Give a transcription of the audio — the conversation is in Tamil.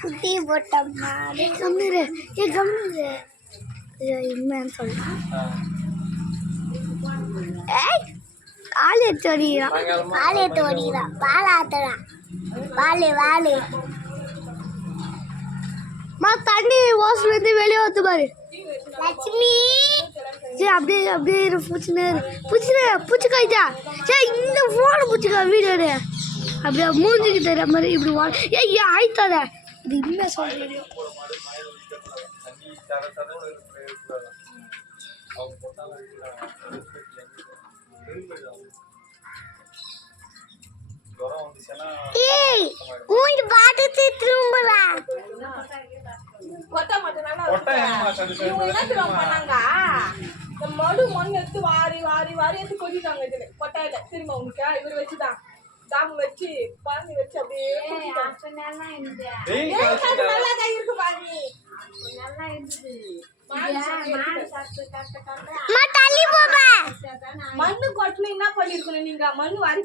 குட்டி போட்ட மாடு கம்மிரு கம்மிரு இனிமேல் சொல்லு காலை எடுத்து ஓடிக்கிறான் பால் ஆத்துறான் வாலு தண்ணி வாசல் இருந்து வெளியே வந்து பாரு லட்சுமி சரி அப்படியே பூச்சிக்காய்ச்சா சரி இந்த ஃபோனை பூச்சிக்கா வீடியோ அப்படியே மூஞ்சிக்கு தர மாதிரி இப்படி ஏய் ஆயிட்டாத இது இன்னும் சொல்றேன் ஏய் மூஞ்சி பாத்துட்டு திரும்புறா கொட்ட மட்டும் நல்லா பண்ணாங்க மடு மண் எடுத்து வாரி எடுத்து கொட்டிட்டாங்க இதுல கொட்டாயில திரும்ப உங்களுக்கு இவர் வச்சுதான் தாம வச்சு பாருங்க வச்சு அப்படியே நல்லா கை இருக்கு பாருங்க நல்லா இருந்துச்சு தள்ளி போப்பா மண்ணு கொட்டணும் என்ன பண்ணிருக்கணும் நீங்க மண்ணு வாரி